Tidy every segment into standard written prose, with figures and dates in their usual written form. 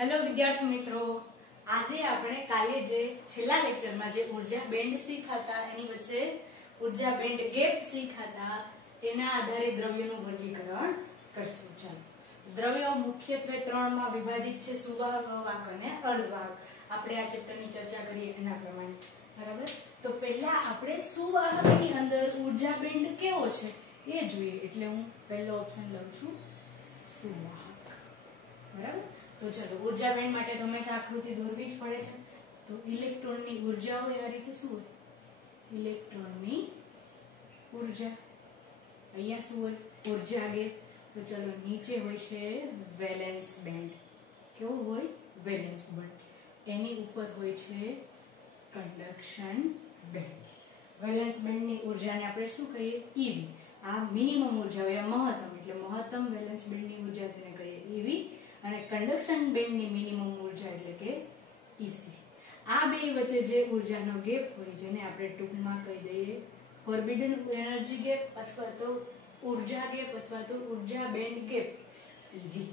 Hello વિદ્યાર્થી મિત્રો, આજે આપણે કાલે જે છેલ્લા લેક્ચરમાં જે ઉર્જા બેન્ડ શીખાતા એની વચ્ચે ઉર્જા બેન્ડ ગેપ શીખાતા એના આધારે દ્રવ્યોનું વર્ગીકરણ કરશું. ચાલો, દ્રવ્યો મુખ્યત્વે ત્રણમાં વિભાજિત છે: સુવાહક, અવાહક અને અર્ધવાહક. આપણે આ ચેપ્ટરની ચર્ચા કરીએ એના પ્રમાણે. બરાબર, તો પહેલા આપણે સુવાહકની અંદર ઉર્જા બેન્ડ કેવો છે એ જોઈએ. એટલે હું પહેલો ઓપ્શન લઉં છું, સુવાહક. બરાબર, તો ચલો, ઉર્જા બેન્ડ માટે તો હંમેશા આકૃતિ દોરવી જ પડે છે. તો ઇલેક્ટ્રોનની ઉર્જા હોય આ રીતે. શું હોય? ઇલેક્ટ્રોનની ઉર્જા. અહીંયા શું હોય? ઉર્જા ગેપ. તો ચલો, નીચે હોય છે વેલેન્સ બેન્ડ. કેવું હોય? Valence band. એની ઉપર હોય છે કન્ડક્શન બેન્ડ. વેલેન્સ બેન્ડની ઉર્જાને આપણે શું કહીએ? ઈવી. આ મિનિમમ ઉર્જા હોય, મહત્તમ, એટલે મહત્તમ વેલેન્સ બેન્ડની ઉર્જા જેને કહીએ ઈવી. અને કન્ડક્શન બેન્ડની મિનિમમ ઉર્જા એટલે કે ઈસી. આ બે વચ્ચે જે ઉર્જાનો ગેપ હોય, જેને આપણે ટૂંકમાં કહી દઈએ ફોરબિડન એનર્જી ગેપ, અથવા તો ઉર્જા ગેપ, અથવા તો ઉર્જા બેન્ડ ગેપ, ઈજી.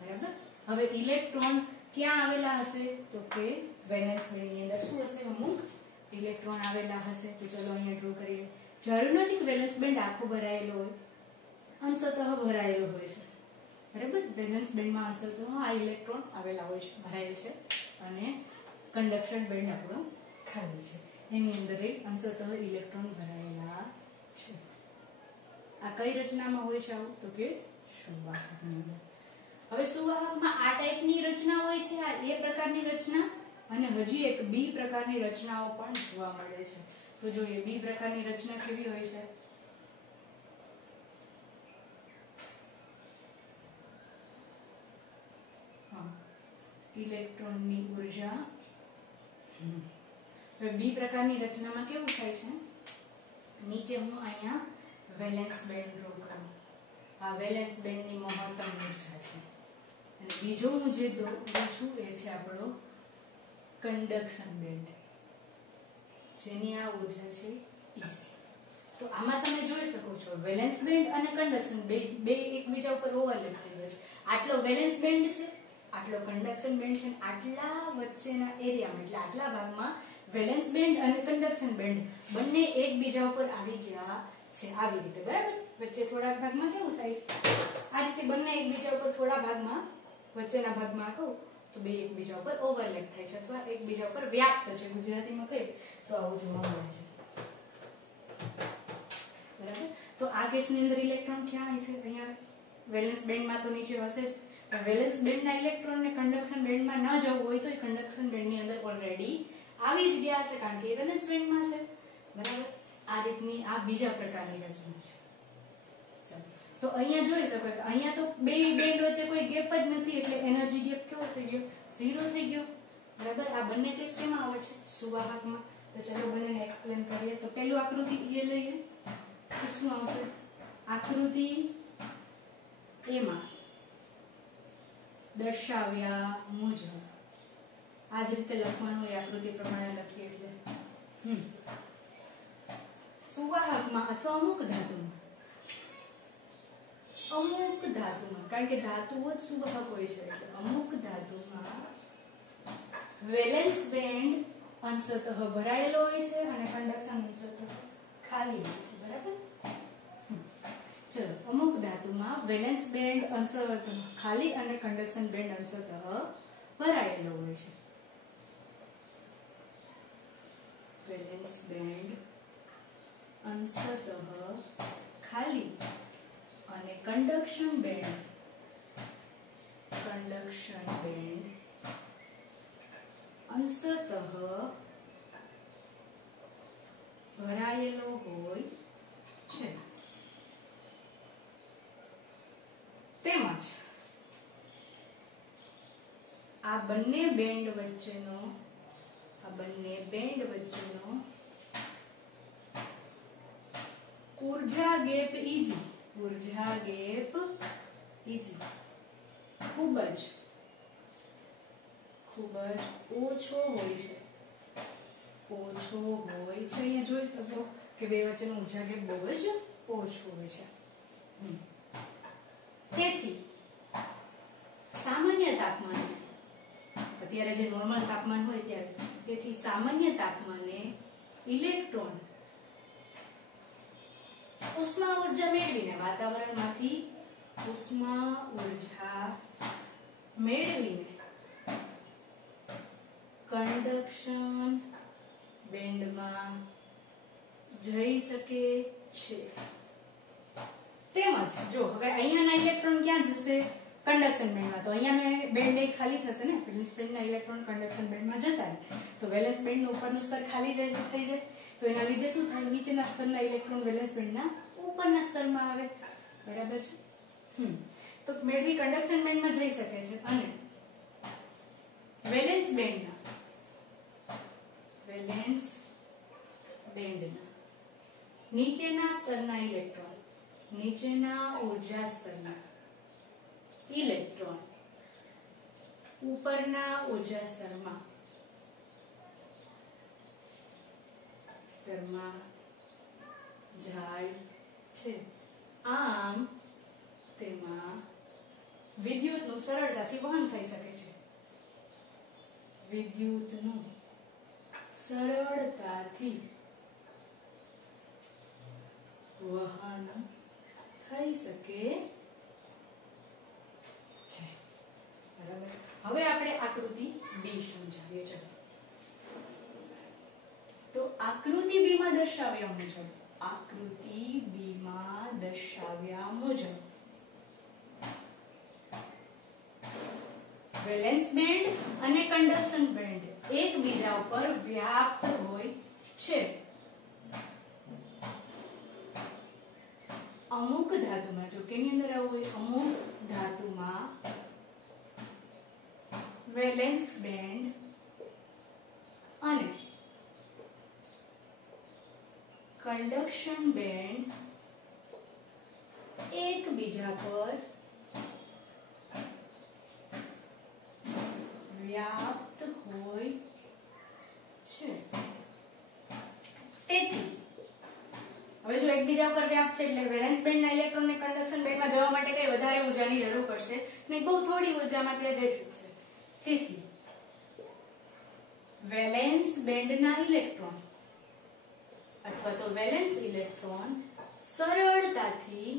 બરાબર. હવે ઇલેક્ટ્રોન ક્યાં આવેલા હશે? તો કે વેલેન્સ બેન્ડની અંદર શું હશે? અમુક ઇલેક્ટ્રોન આવેલા હશે. તો ચલો અહીંયા ડ્રો કરીએ. જરૂર નથી કે વેલેન્સ બેન્ડ આખો ભરાયેલો હોય, અંશતઃ ભરાયેલો હોય છે. બરાબર, વેલેન્સ બેન્ડમાં અંશતઃ આ ઇલેક્ટ્રોન આવેલા હોય છે, ભરાયેલ છે, અને કન્ડક્શન બેન્ડ આપણો ખાલી છે. એની અંદર અંશતઃ ઇલેક્ટ્રોન ભરાયેલા છે. આ કઈ રચનામાં હોય છે આવું? તો કે સુવાહકની અંદર. હવે સુવાહકમાં આ ટાઈપની રચના હોય છે, આ એ પ્રકારની રચના, અને હજી એક બી પ્રકારની રચનાઓ પણ જોવા મળે છે. તો જોઈએ બી પ્રકારની રચના કેવી હોય છે. ઇલેક્ટ્રોનની ઉર્જા. હવે બી પ્રકારની રચનામાં કેવું થાય છે? નીચે હું અહીંયા વેલેન્સ બેન્ડ ડ્રો કરું. આ વેલેન્સ બેન્ડની મહત્તમ ઉર્જા છે. અને બીજો હું જે દોરું છું એ છે આપણો કન્ડક્શન બેન્ડ, જેની આ ઉર્જા છે ઈસી. તો આમાં તમે જોઈ શકો છો વેલેન્સ બેન્ડ અને કન્ડક્શન બે એકબીજા ઉપર ઓવરલેપ થઈ ગયા છે. આટલો વેલેન્સ બેન્ડ છે, આટલો કન્ડક્શન બેન્ડ છે. આટલા વચ્ચેના એરિયામાં, એટલે આટલા ભાગમાં વેલેન્સ બેન્ડ અને કન્ડક્શન બેન્ડ બંને એકબીજા ઉપર આવી ગયા છે. આવી રીતે. બરાબર, વચ્ચે થોડા ભાગમાં કેવું થાય છે? આ રીતે બંને એકબીજા ઉપર થોડા ભાગમાં, વચ્ચેના ભાગમાં કહું તો બે એકબીજા ઉપર ઓવરલેપ થાય છે, અથવા એકબીજા ઉપર વ્યાપ્ત છે. ગુજરાતીમાં કહીએ તો આવું જોવા મળે છે. બરાબર, તો આ કેસની અંદર ઇલેક્ટ્રોન ક્યાં હશે? અહીંયા વેલેન્સ બેન્ડમાં તો નીચે હશે જ. વેલેન્સ બેન્ડના ઇલેક્ટ્રોનને કન્ડક્શન બેન્ડમાં ન જવું હોય તો કન્ડક્શન બેન્ડની અંદર ઓલરેડી આવી જ ગયા છે, કારણ કે વેલેન્સ બેન્ડમાં છે. બરાબર, આ રીતની આ બીજા પ્રકારની રચના છે. ચાલો, તો અહીંયા જોઈ શકો કે અહીંયા તો બે બેન્ડ વચ્ચે કોઈ ગેપ જ નથી, એટલે એનર્જી ગેપ કેવો થઈ ગયો? ઝીરો થઈ ગયો. બરાબર, આ બંને કેસ કેમાં આવે છે? સુવાહકમાં. તો ચલો બંનેને એક્સપ્લેન કરીએ. તો પહેલું આકૃતિ એ લઈએ. તો શું આવશે? આકૃતિ એમાં દર્શાવ્યા મુજબ આ જ રીતે લખવાનું હોય, આકૃતિ પ્રમાણે લખીએ. એટલે સુવાહકમાં અથવા અમુક ધાતુમાં, કારણ કે ધાતુઓ જ સુવાહક હોય છે, એટલે અમુક ધાતુમાં વેલેન્સ બેન્ડ અંશતઃ ભરાયેલો હોય છે અને કન્ડક્શન અંશતઃ ખાલી હોય છે. બરાબર, ચલો, અમુક ધાતુમાં વેલેન્સ બેન્ડ અંશતઃ ખાલી અને કન્ડક્શન બેન્ડ અંશતઃ ભરાયેલો હોય છે. વેલેન્સ બેન્ડ અંશતઃ ખાલી અને કન્ડક્શન બેન્ડ અંશતઃ ભરાયેલો હોય છે. તેમજ આ બંને બેન્ડ વચ્ચેનો ઉર્જા ગેપ ઈજી ખૂબ જ ઓછો હોય છે. અહીંયા જોઈ શકો કે બે વચ્ચેનો ઉર્જા ગેપ બહુ જ ઓછો હોય છે. તેથી સામાન્ય તાપમાને અત્યારે જે નોર્મલ તાપમાન હોય ત્યારે, તેથી સામાન્ય તાપમાને ઇલેક્ટ્રોન ઉષ્મા ઉર્જા મેળવીને વાતાવરણમાંથી ઉષ્મા ઉર્જા મેળવીને કંડક્શન બેન્ડમાં જઈ શકે છે. તેમજ જો હવે અહીંયાના ઇલેક્ટ્રોન ક્યાં જશે? કંડક્શન બેન્ડમાં. તો અહીંયાનો બેન્ડ એક ખાલી થશે ને, વેલેન્સ બેન્ડના ઇલેક્ટ્રોન કંડક્શન બેન્ડમાં જતા રહે તો વેલેન્સ બેન્ડનું ઉપરનું સ્તર ખાલી થઈ જાય. તો એના લીધે શું થાય? નીચેના સ્તરના ઇલેક્ટ્રોન વેલેન્સ બેન્ડના ઉપરના સ્તરમાં આવે. બરાબર છે? તો મેળવી કંડક્શન બેન્ડમાં જઈ શકે છે અને વેલેન્સ બેન્ડના નીચેના સ્તરના ઇલેક્ટ્રોન, નીચેના ઉર્જા સ્તરના ઇલેક્ટ્રોન ઉપરના ઉર્જા સ્તરમાં જાય છે. આમ તેમાં વિદ્યુતનું સરળતાથી વહન થઈ શકે છે. વિદ્યુતનું સરળતાથી વહન થઈ શકે છે. બરાબર. હવે આપણે આકૃતિ બી સમજાવીએ. ચલો તો આકૃતિ બી માં દર્શાવ્યા મુજબ, આકૃતિ બી માં દર્શાવ્યા મુજબ વેલેન્સ બેન્ડ અને કંડક્શન બેન્ડ એકબીજા ઉપર વ્યાપ્ત હોય છે. અમુક ધાતુમાં, જો કેની અંદર આવું હોય, અમુક ધાતુમાં વેલેન્સ બેન્ડ અને કંડક્શન બેન્ડ એકબીજા પર વ્યાપ્ત હોય છે. તેથી હવે જો એકબીજા પર વ્યાપ્ત છે એટલે વેલેન્સ બેન્ડના ઇલેક્ટ્રોનને કંડક્શન બેન્ડમાં જવા માટે કઈ વધારે ઊર્જાની જરૂર પડશે નહીં, બહુ થોડી ઊર્જામાં તે જઈ શકશે. તેથી વેલેન્સ બેન્ડના ઇલેક્ટ્રોન અથવા તો વેલેન્સ ઇલેક્ટ્રોન સરળતાથી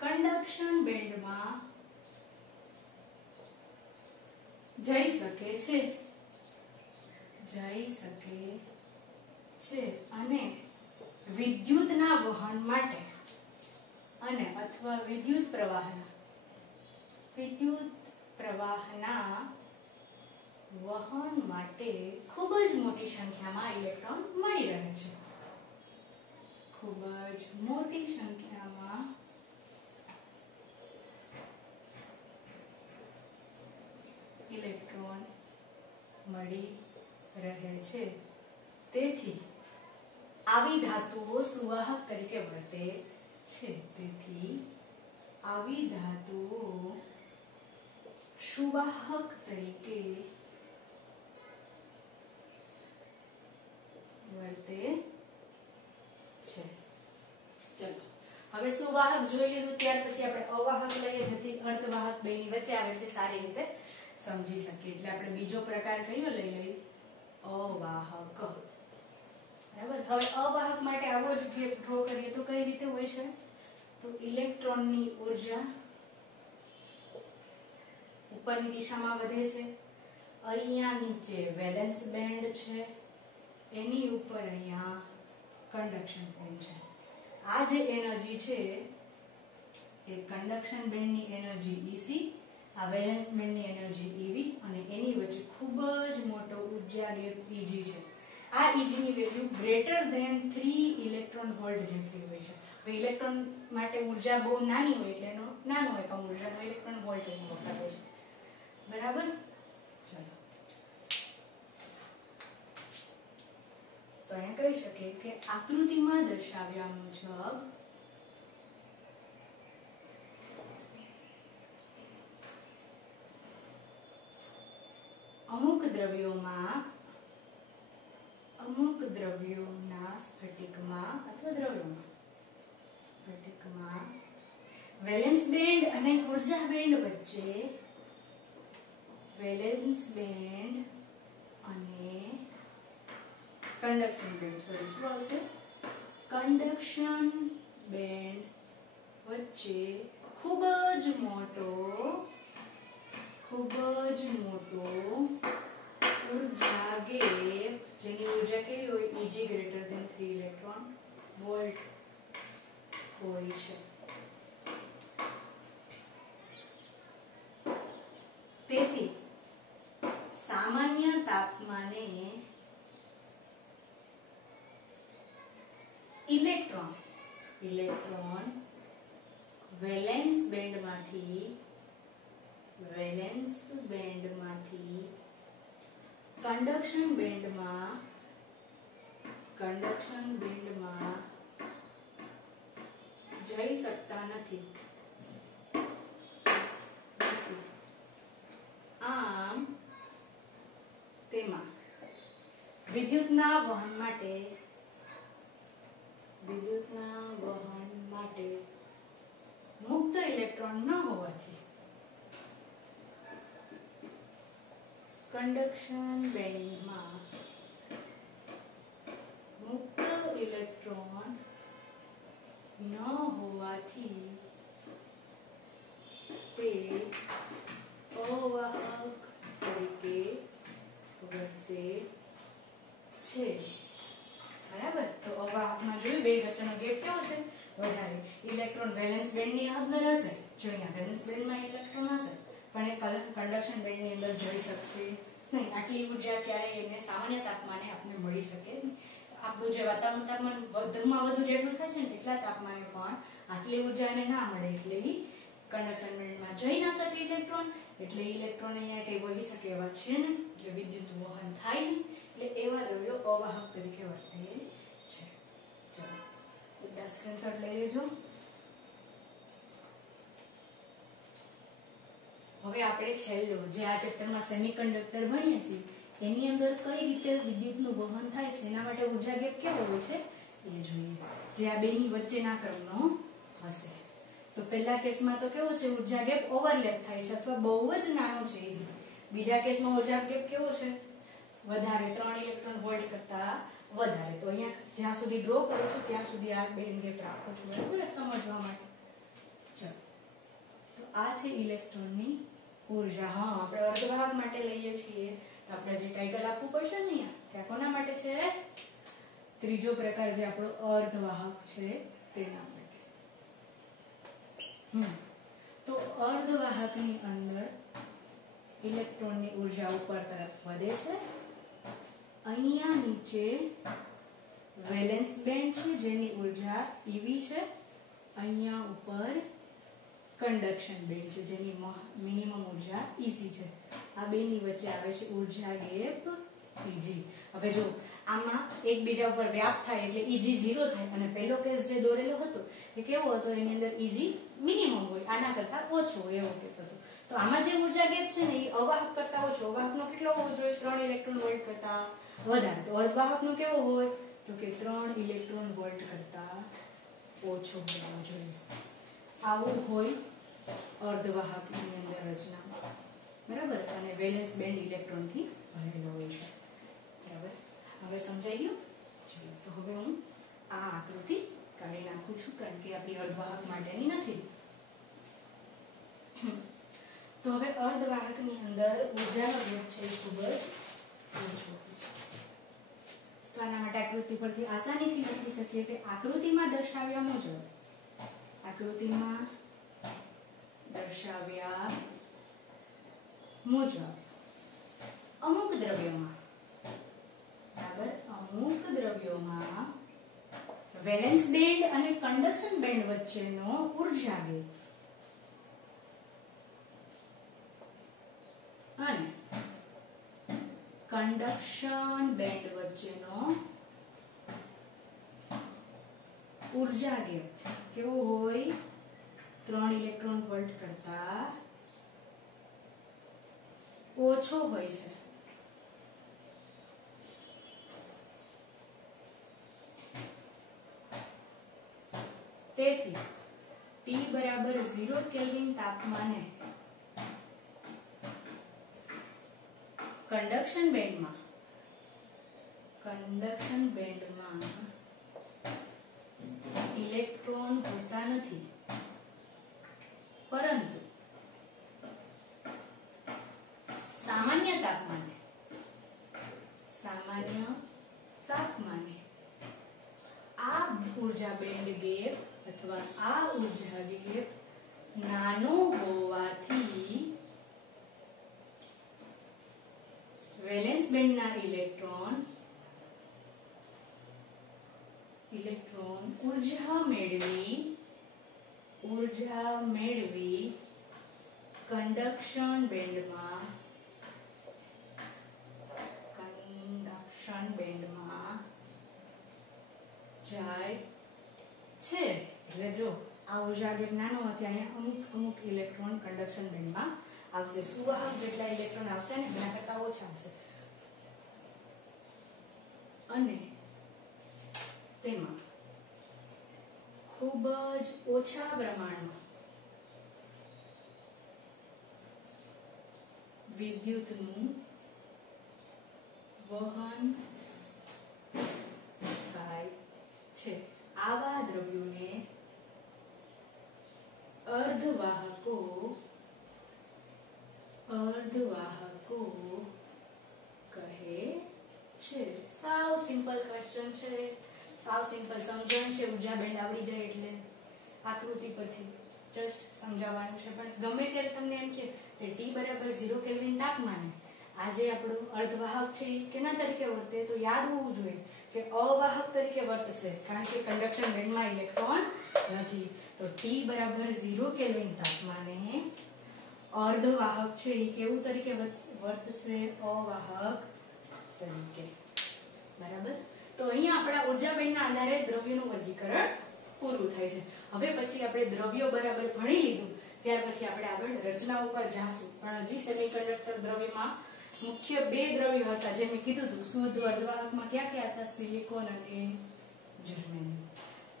કંડક્શન બેન્ડમાં જઈ શકે છે અને વિદ્યુતના વહન માટે અને અથવા વિદ્યુત પ્રવાહના વહન માટે ખૂબ જ મોટી સંખ્યામાં ઇલેક્ટ્રોન મળી રહે છે. ખૂબ જ મોટી સંખ્યામાં ઇલેક્ટ્રોન મળી રહે છે. તેથી આવી ધાતુઓ સુવાહક તરીકે વર્તે છે. તેથી આવી ધાતુઓ સુવાહક તરીકે વર્તે છે. ચલો હવે સુવાહક જોઈ લીધું, ત્યાર પછી આપણે અવાહક લઈએ, જેથી અર્ધવાહક બેની વચ્ચે આવે છે, સારી રીતે સમજી શકીએ. એટલે આપણે બીજો પ્રકાર કયો લઈ લઈએ? અવાહક. બરાબર. હવે અવાહક માટે આવો જ ગ્રાફ ડ્રો કરીએ તો કઈ રીતે હોય છે? તો ઇલેક્ટ્રોનની ઉર્જા ઉપરની દિશામાં વધે છે. અહીંયા નીચે વેલેન્સ બેન્ડ છે, એની ઉપર અહીંયા કંડક્શન બેન્ડ છે. આ જે એનર્જી છે એ કંડક્શન બેન્ડની એનર્જી EC, આ વેલેન્સ બેન્ડની એનર્જી EV અને એની વચ્ચે ખૂબ જ મોટો ઉર્જા ગેપ EG છે. આ EG ની value greater than 3 electron volt જેટલી હોય છે. હવે ઇલેક્ટ્રોન માટે ઉર્જા બહુ નાની હોય એટલે એનો નાનો એકમ ઉર્જાનો ઇલેક્ટ્રોન વોલ્ટ એનો વપરાય છે. બરાબર. ચલો તો અહીંયા કહી શકીએ કે આકૃતિમાં દર્શાવ્યા મુજબ અમુક દ્રવ્યોના સ્ફટિકમાં વેલેન્સ બેન્ડ અને ઉર્જા બેન્ડ વચ્ચે વેલેન્સ બેન્ડ અને કંડક્શન બેન્ડ સોરી શું આવશે કંડક્શન બેન્ડ વચ્ચે ખૂબ જ મોટો ઉર્જા ગેપ જેની ઉર્જા કેવી હોય Eg greater than 3 electron volt હોય છે. તેથી સામાન્ય તાપમાને ઇલેક્ટ્રોન વેલેન્સ બેન્ડમાંથી કંડક્શન બેન્ડમાં જઈ શકતા નથી. આમ તેમાં વિદ્યુતના વહન માટે મુક્ત ઇલેક્ટ્રોન ન હોવાથી કંડક્શન બેન્ડમાં મુક્ત ઇલેક્ટ્રોન ન હોવાથી તે અવાહક તરીકે વર્તે છે. બરાબર. તો અવાહકમાં જોયું બે વચ્ચેનો ગેપ કેવો છે વધારે. ઇલેક્ટ્રોન વેલેન્સ બેન્ડની અંદર હશે. જો અહીંયા વેલેન્સ બેન્ડમાં ઇલેક્ટ્રોન હશે પણ એ કંડક્શન બેન્ડની અંદર જઈ શકશે નહીં. આટલી ઉર્જા ક્યારેય એને સામાન્ય તાપમાને આપણને મળી શકે નહીં. આપણું જે વાતાવરણ તાપમાન વધુમાં વધુ જેટલું થાય છે ને એટલા તાપમાને પણ આટલી ઉર્જા એને ના મળે એટલે કંડક્શન બેન્ડમાં જઈ ના શકે ઇલેક્ટ્રોન. એટલે ઇલેક્ટ્રોન અહીંયા કઈ વહી શકે એવા છે ને એટલે વિદ્યુત વહન થાય નહીં. એટલે એવા દ્રવ્યો અવાહક તરીકે વર્તે છે. ચલો બધા સ્ક્રીનશોટ લઈ લેજો. હવે આપણે છેલ્લું જે આ ચેપ્ટરમાં સેમિકન્ડક્ટર ભણીએ છીએ એની અંદર કઈ રીતે વિદ્યુતનું વહન થાય છે એના માટે ઉર્જા ગેપ કેવો હોય છે એ જોઈએ. જે આ બેની વચ્ચેના ક્રમનો હશે. તો પહેલા કેસમાં તો કેવો છે ઉર્જા ગેપ ઓવરલેપ થાય છે અથવા બહુ જ નાનો છે. બીજા કેસમાં ઉર્જા ગેપ કેવો છે વધારે 3 ઇલેક્ટ્રોન વોલ્ટ કરતા વધારે. તો અહીંયા જ્યાં સુધી ડ્રો કરું છું ત્યાં સુધી આ બેન્ડ ગેપ રાખું છું બરાબર સમજવા માટે. ચલો તો આ છે ઇલેક્ટ્રોનની ઉર્જા. હા આપણે અર્ધવાહક માટે લઈએ છીએ તો આપણે જે ટાઇટલ આપવું પડશે ને ત્યાં કોના માટે છે ત્રીજો પ્રકાર જે આપણો અર્ધવાહક છે તેના માટે. તો અર્ધવાહકની અંદર ઇલેક્ટ્રોનની ઉર્જા ઉપર તરફ વધે છે. અહીંયા નીચે વેલેન્સ બેન્ડ છે જેની ઉર્જા EV છે. અહીંયા ઉપર કંડક્શન બેન્ડ છે જેની મિનિમમ ઉર્જા EC છે. આ બેની વચ્ચે આવે છે ઉર્જા ગેપ Eg. હવે જો આમાં એકબીજા ઉપર વ્યાપ થાય એટલે Eg 0 થાય અને પહેલો કેસ જે દોરેલો હતો એ કેવો હતો એની અંદર Eg મિનિમમ હોય આના કરતા ઓછો હોય એવો કેસ હતો. તો આમાં જે ઉર્જા ગેપ છે ને એ અવાહક કરતા ઓછો. અવાહકનો કેટલો હોવો જોઈએ 3 ઇલેક્ટ્રોન વોલ્ટ કરતા વધારે. તો અર્ધવાહકનો કેવો હોય તો કે 3 ઇલેક્ટ્રોન વોલ્ટ કરતા ઓછો હોવો જોઈએ. આવું હોય અર્ધવાહકની અંદર રચના બરાબર. અને વેલેન્સ બેન્ડ ઇલેક્ટ્રોનથી ભરેલો હોય છે બરાબર. હવે સમજાઈ ગયું. ચલો તો હવે હું આ આકૃતિ કાઢી નાખું છું કારણ કે આપણી અર્ધવાહક માટેની નથી. તો હવે અર્ધવાહકની અંદર ઉર્જાનો ગેપ છે ખૂબ જ ઓછો છે. તો આના માટે આકૃતિ પરથી આસાનીથી લખી શકીએ કે આકૃતિમાં દર્શાવ્યા મુજબ અમુક દ્રવ્યોમાં વેલેન્સ બેન્ડ અને કંડક્શન બેન્ડ વચ્ચેનો ઉર્જા ગેપ અને કંડક્શન બેન્ડ વચ્ચેનો ઉર્જા ગેપ કેવો હોય 3 ઇલેક્ટ્રોન વોલ્ટ કરતા ઓછો હોય છે. તેથી T બરાબર 0 કેલ્વિન તાપમાને કંડક્શન બેન્ડમાં ઇલેક્ટ્રોન હોતા નથી, પરંતુ સામાન્ય તાપમાને આ ઊર્જા બેન્ડ ગેપ અથવા આ ઊર્જા ગેપ નાનો હોવાથી વેલેન્સ બેન્ડના ઇલેક્ટ્રોન ઊર્જા મેળવી કંડક્શન બેન્ડમાં જાય છે. એટલે જો આ ઊર્જા ગેપ નાનો હોવાથી અહીંયા અમુક ઇલેક્ટ્રોન કંડક્શન બેન્ડમાં આવશે. સુવાહક જેટલા ઇલેક્ટ્રોન આવશે ને એના કરતા ઓછા આવશે, અને તેમાં ખૂબ જ ઓછા પ્રમાણમાં વિદ્યુતનું વહન થાય છે. આવા દ્રવ્યોને અર્ધવાહકો કહે છે. સાવ સિમ્પલ ક્વેશ્ચન છે, સાવ સિમ્પલ સમજણ છે. ઊર્જા બેન્ડ આવડી જાય એટલે આકૃતિ પરથી જસ્ટ સમજાવવાનું છે. પણ ગમે ત્યારે તમને એમ કે T બરાબર 0 કેલ્વિન તાપમાને આ જે આપણું અર્ધવાહક છે એ કેના તરીકે વર્તે, તો યાદ હોવું જોઈએ કે અવાહક તરીકે વર્તશે, કારણ કે કંડક્શન બેન્ડમાં ઇલેક્ટ્રોન નથી. તો T બરાબર 0 કેલ્વિન તાપમાને અર્ધવાહક છે એ કેવું તરીકે વર્તશે? અવાહક તરીકે. બરાબર. તો અહીંયા આપણા ઊર્જા બેન્ડના આધારે દ્રવ્યોનું વર્ગીકરણ પૂરું થાય છે. હવે પછી આપણે દ્રવ્યો બરાબર ભણી લીધું, ત્યાર પછી આપણે આગળ રચના ઉપર જાશું. પણ હજી સેમિકન્ડક્ટર દ્રવ્યમાં મુખ્ય બે દ્રવ્યો હતા, જે મેં કીધું હતું. શુદ્ધ અર્ધવાહકમાં કયા હતા? સિલિકોન અને જર્મેનિયમ.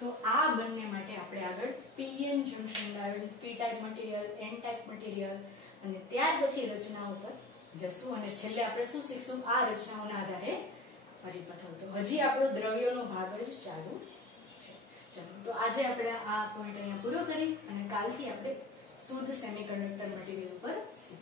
તો આ બંને માટે આપણે આગળ PN junction diode, P type material, N type material અને ત્યાર પછી રચનાઓ પર જશું. અને છેલ્લે આપણે શું શીખશું? આ રચનાઓના આધારે પરિપથ. તો હજી આપણો દ્રવ્યોનો ભાગ જ ચાલુ છે. ચાલો, તો આજે આપણે આ પોઈન્ટ અહીંયા પૂરો કરી અને કાલથી આપણે શુદ્ધ સેમિકન્ડક્ટર મટીરીયલ ઉપર શીખીશું.